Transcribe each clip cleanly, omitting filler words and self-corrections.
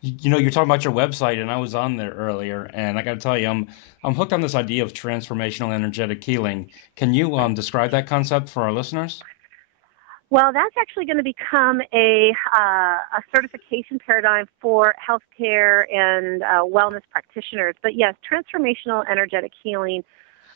You're talking about your website, and I was on there earlier, and I got to tell you, I'm hooked on this idea of transformational energetic healing. Can you describe that concept for our listeners? Well, that's actually going to become a certification paradigm for healthcare and wellness practitioners. But yes, transformational energetic healing,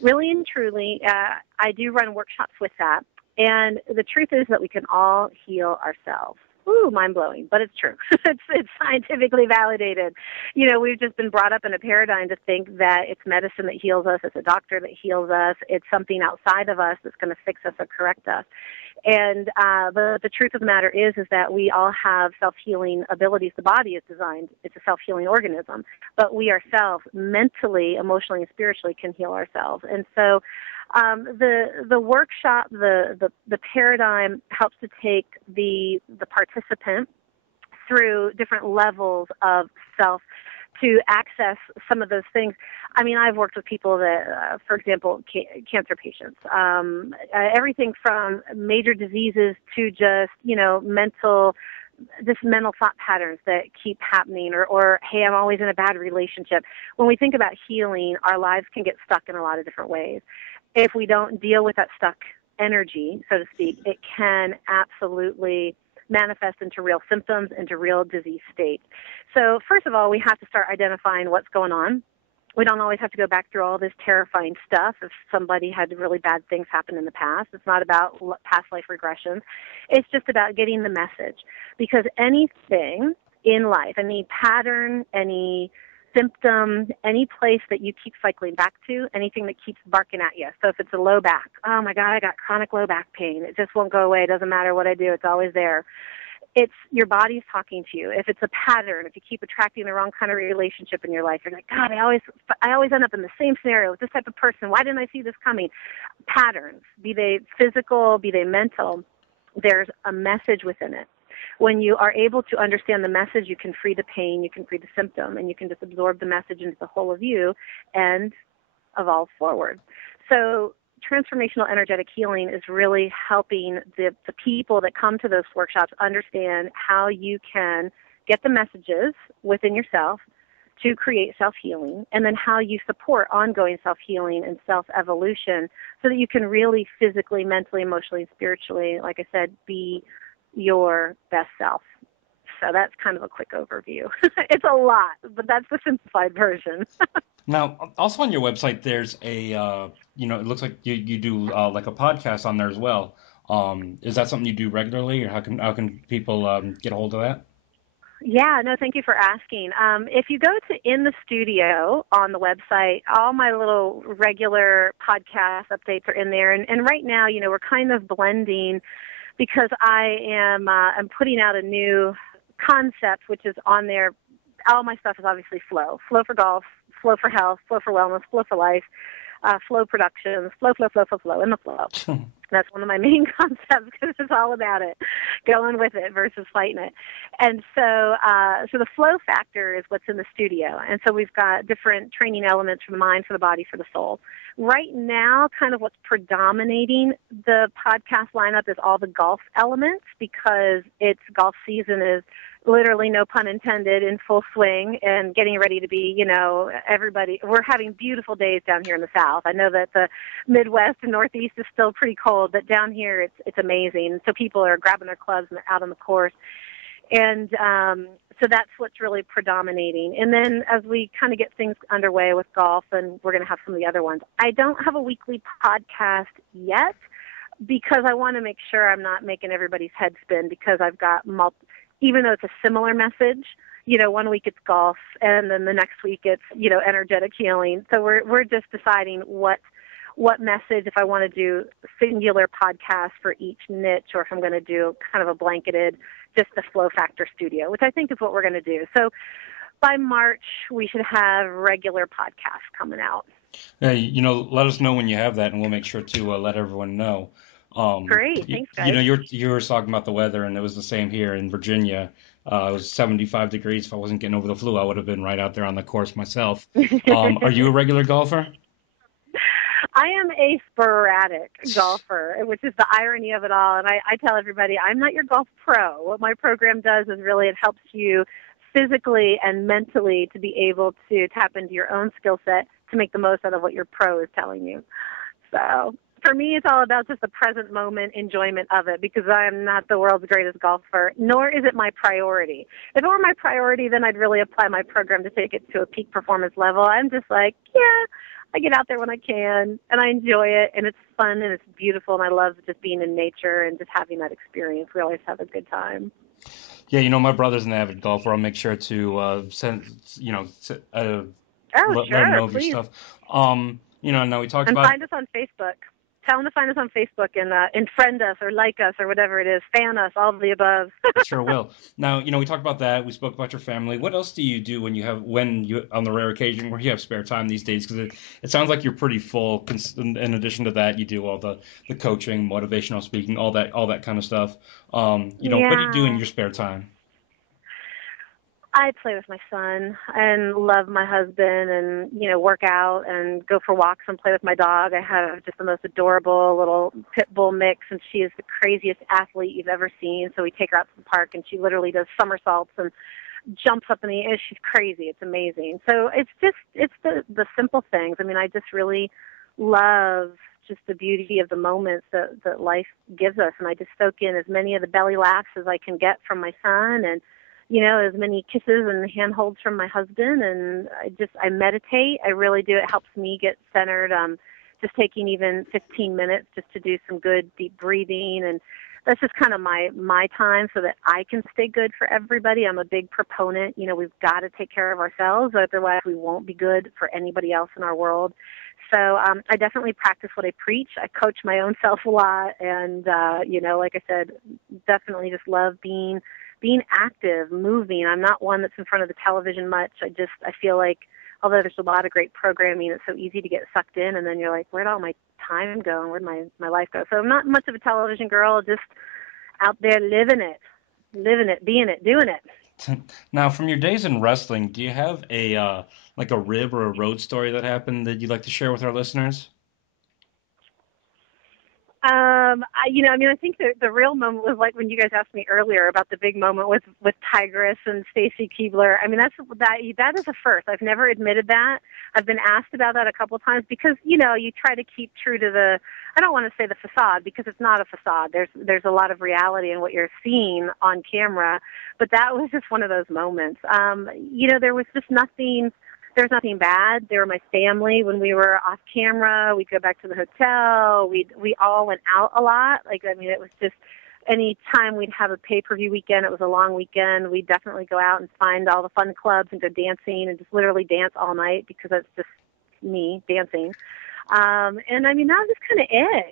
really and truly, I do run workshops with that. And the truth is that we can all heal ourselves. Ooh, mind blowing, but it's true. It's scientifically validated. We've just been brought up in a paradigm to think that it's medicine that heals us, it's a doctor that heals us, it's something outside of us that's going to fix us or correct us. And the truth of the matter is that we all have self-healing abilities. The body is designed; it's a self-healing organism. But we ourselves, mentally, emotionally, and spiritually, can heal ourselves. And so, the workshop, the paradigm helps to take the participant through different levels of self to access some of those things. I mean, I've worked with people that, for example, cancer patients, everything from major diseases to just, mental thought patterns that keep happening, or, hey, I'm always in a bad relationship. When we think about healing, our lives can get stuck in a lot of different ways. If we don't deal with that stuck energy, so to speak, it can absolutely manifest into real symptoms, into real disease states. So first of all, we have to start identifying what's going on. We don't always have to go back through all this terrifying stuff if somebody had really bad things happen in the past. It's not about past life regressions. It's just about getting the message. Because anything in life, any pattern, any symptom, any place that you keep cycling back to, anything that keeps barking at you. So if it's a low back, oh my God, I got chronic low back pain. It just won't go away. It doesn't matter what I do. It's always there. It's your body's talking to you. If it's a pattern, if you keep attracting the wrong kind of relationship in your life, you're like, God, I always end up in the same scenario with this type of person. Why didn't I see this coming? Patterns, be they physical, be they mental, there's a message within it. When you are able to understand the message, you can free the pain, you can free the symptom, and you can just absorb the message into the whole of you and evolve forward. So transformational energetic healing is really helping the people that come to those workshops understand how you can get the messages within yourself to create self-healing, and then how you support ongoing self-healing and self-evolution so that you can really physically, mentally, emotionally, spiritually, like I said, be your best self. So that's kind of a quick overview. It's a lot, but that's the simplified version. Now, also on your website, there's it looks like you do like a podcast on there as well. Is that something you do regularly, or how can people get a hold of that? Yeah, no, thank you for asking. If you go to In the Studio on the website, all my little regular podcast updates are in there. And right now, we're kind of blending because I am I'm putting out a new concept, which is on there. All my stuff is obviously flow for golf, flow for health, flow for wellness, flow for life, flow productions, flow, in the flow. That's one of my main concepts because it's all about it, going with it versus fighting it. And so the flow factor is what's in the studio. And so we've got different training elements for the mind, for the body, for the soul. Right now, kind of what's predominating the podcast lineup is all the golf elements because it's golf season is literally, no pun intended, in full swing and getting ready to be, everybody. We're having beautiful days down here in the South. I know that the Midwest and Northeast is still pretty cold, but down here it's amazing. So people are grabbing their clubs and out on the course. And so that's what's really predominating. And then as we kind of get things underway with golf, and we're going to have some of the other ones. I don't have a weekly podcast yet because I want to make sure I'm not making everybody's head spin because I've got even though it's a similar message, one week it's golf and then the next week it's, energetic healing. So we're just deciding what message, if I want to do singular podcasts for each niche or if I'm going to do kind of a blanketed, just the Flow Factor studio, which I think is what we're going to do. So by March, we should have regular podcasts coming out. Yeah, let us know when you have that, and we'll make sure to let everyone know. Great. Thanks, guys. You were talking about the weather, and it was the same here in Virginia. It was 75 degrees. If I wasn't getting over the flu, I would have been right out there on the course myself. Are you a regular golfer? I am a sporadic golfer, which is the irony of it all. And I tell everybody, I'm not your golf pro. What my program does is really it helps you physically and mentally to be able to tap into your own skill set to make the most out of what your pro is telling you. So for me, it's all about just the present moment enjoyment of it, because I am not the world's greatest golfer, nor is it my priority. If it were my priority, then I'd really apply my program to take it to a peak performance level. I'm just like, yeah, I get out there when I can, and I enjoy it, and it's fun, and it's beautiful, and I love just being in nature and just having that experience. We always have a good time. Yeah, my brother's an avid golfer. I'll make sure to send, Oh, let him sure, know of your please. stuff. Now we talked And about. find us on Facebook. Tell them to find us on Facebook and friend us or like us or whatever it is. Fan us, all of the above. Sure will. Now, we talked about that. We spoke about your family. What else do you do when you, on the rare occasion where you have spare time these days? Because it sounds like you're pretty full. In addition to that, you do all the coaching, motivational speaking, all that kind of stuff. What do you do in Yeah. your spare time? I play with my son and love my husband and, work out and go for walks and play with my dog. I have just the most adorable little pit bull mix, and she is the craziest athlete you've ever seen. So we take her out to the park, and she literally does somersaults and jumps up in the air. She's crazy. It's amazing. So it's the simple things. I mean, I just really love just the beauty of the moments that life gives us. And I just soak in as many of the belly laughs as I can get from my son, and as many kisses and handholds from my husband, and I meditate. I really do. It helps me get centered. Just taking even 15 minutes just to do some good deep breathing, and that's just kind of my time so that I can stay good for everybody. I'm a big proponent. We've got to take care of ourselves, otherwise we won't be good for anybody else in our world. So I definitely practice what I preach. I coach my own self a lot, and like I said, definitely just love being active, moving. I'm not one that's in front of the television much. I feel like, although there's a lot of great programming, it's so easy to get sucked in, and then you're like, where'd all my time go, and where'd my life go? So I'm not much of a television girl, just out there living it, being it, doing it. Now, from your days in wrestling, do you have a rib or a road story that happened that you'd like to share with our listeners? I think the real moment was like when you guys asked me earlier about the big moment with Tigress and Stacy Keibler. I mean, that is a first. I've never admitted that. I've been asked about that a couple of times because, you try to keep true to I don't want to say the facade because it's not a facade. There's a lot of reality in what you're seeing on camera, but that was just one of those moments. There was just nothing. There's nothing bad. They were my family. When we were off camera, we'd go back to the hotel. We all went out a lot. It was just any time we'd have a pay-per-view weekend, it was a long weekend, we'd definitely go out and find all the fun clubs and go dancing and just literally dance all night because that's just me dancing. That was just kind of it.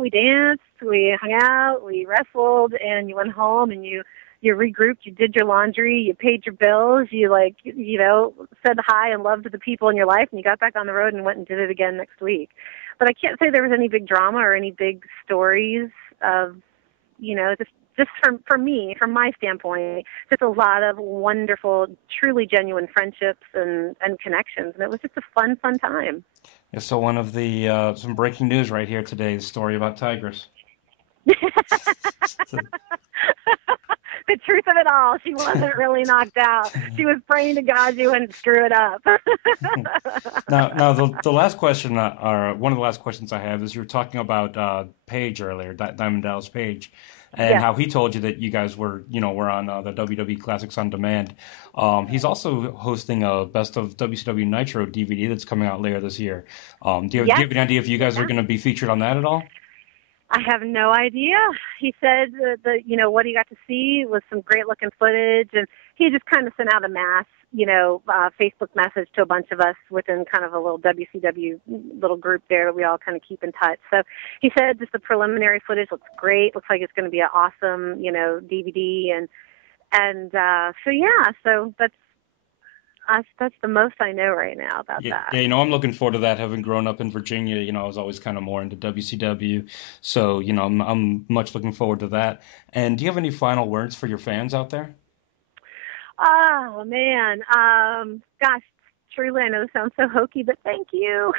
We danced, we hung out, we wrestled, and you went home and you regrouped, you did your laundry, you paid your bills, you said hi and loved the people in your life, and you got back on the road and went and did it again next week. But I can't say there was any big drama or any big stories of, just for me, from my standpoint, just a lot of wonderful, truly genuine friendships and connections. And it was just a fun time. Yeah, so one of the some breaking news right here today, the story about Tigers. So, The truth of it all, she wasn't really knocked out. She was praying to God she wouldn't screw it up. now the last question, or one of the last questions I have is you were talking about Paige earlier, Diamond Dallas Page, and Yes. how he told you that you guys were on the WWE Classics on Demand. He's also hosting a Best of WCW Nitro DVD that's coming out later this year. Do you Yes. have any idea if you guys are Yeah. going to be featured on that at all? I have no idea. He said what he got to see was some great looking footage, and he just kind of sent out a mass, Facebook message to a bunch of us within kind of a little WCW little group there that we all kind of keep in touch. So he said just the preliminary footage looks great. Looks like it's going to be an awesome, DVD, so that's the most I know right now about Yeah, that. yeah, I'm looking forward to that. Having grown up in Virginia, I was always kind of more into WCW, so I'm much looking forward to that. And do you have any final words for your fans out there? Oh man, gosh, truly, I know this sounds so hokey, but thank you.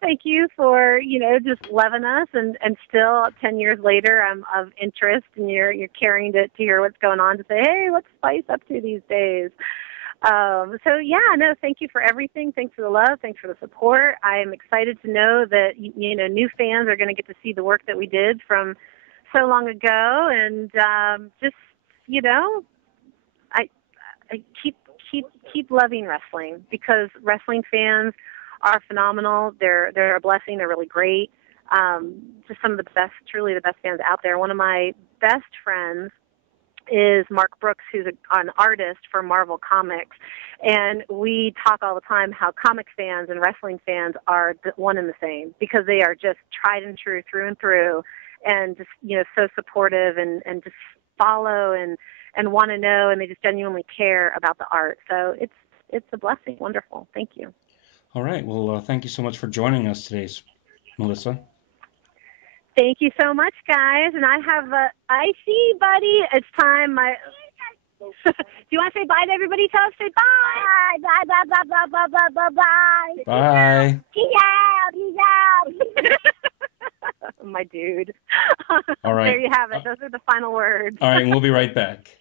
Thank you for, just loving us, and still 10 years later, I'm of interest, and you're caring to hear what's going on, to say, hey, what's Spice up to these days? Thank you for everything. Thanks for the love. Thanks for the support. I am excited to know that, new fans are going to get to see the work that we did from so long ago, and I keep loving wrestling, because wrestling fans are phenomenal. They're a blessing. They're really great. Just some of the best, truly the best fans out there. One of my best friends is Mark Brooks, who's an artist for Marvel Comics, and we talk all the time how comic fans and wrestling fans are one and the same, because they are just tried and true through and through, and just so supportive, and just follow and want to know, and they just genuinely care about the art. So it's a blessing. Wonderful. Thank you. All right. Well, thank you so much for joining us today, Melissa. Thank you so much, guys. And I see, buddy. It's time. Do you want to say bye to everybody? Tell us, say bye. Bye, bye, bye, bye, bye, bye, bye, bye. Bye. Peace out. Peace out. My dude. All right. There you have it. Those are the final words. All right, and we'll be right back.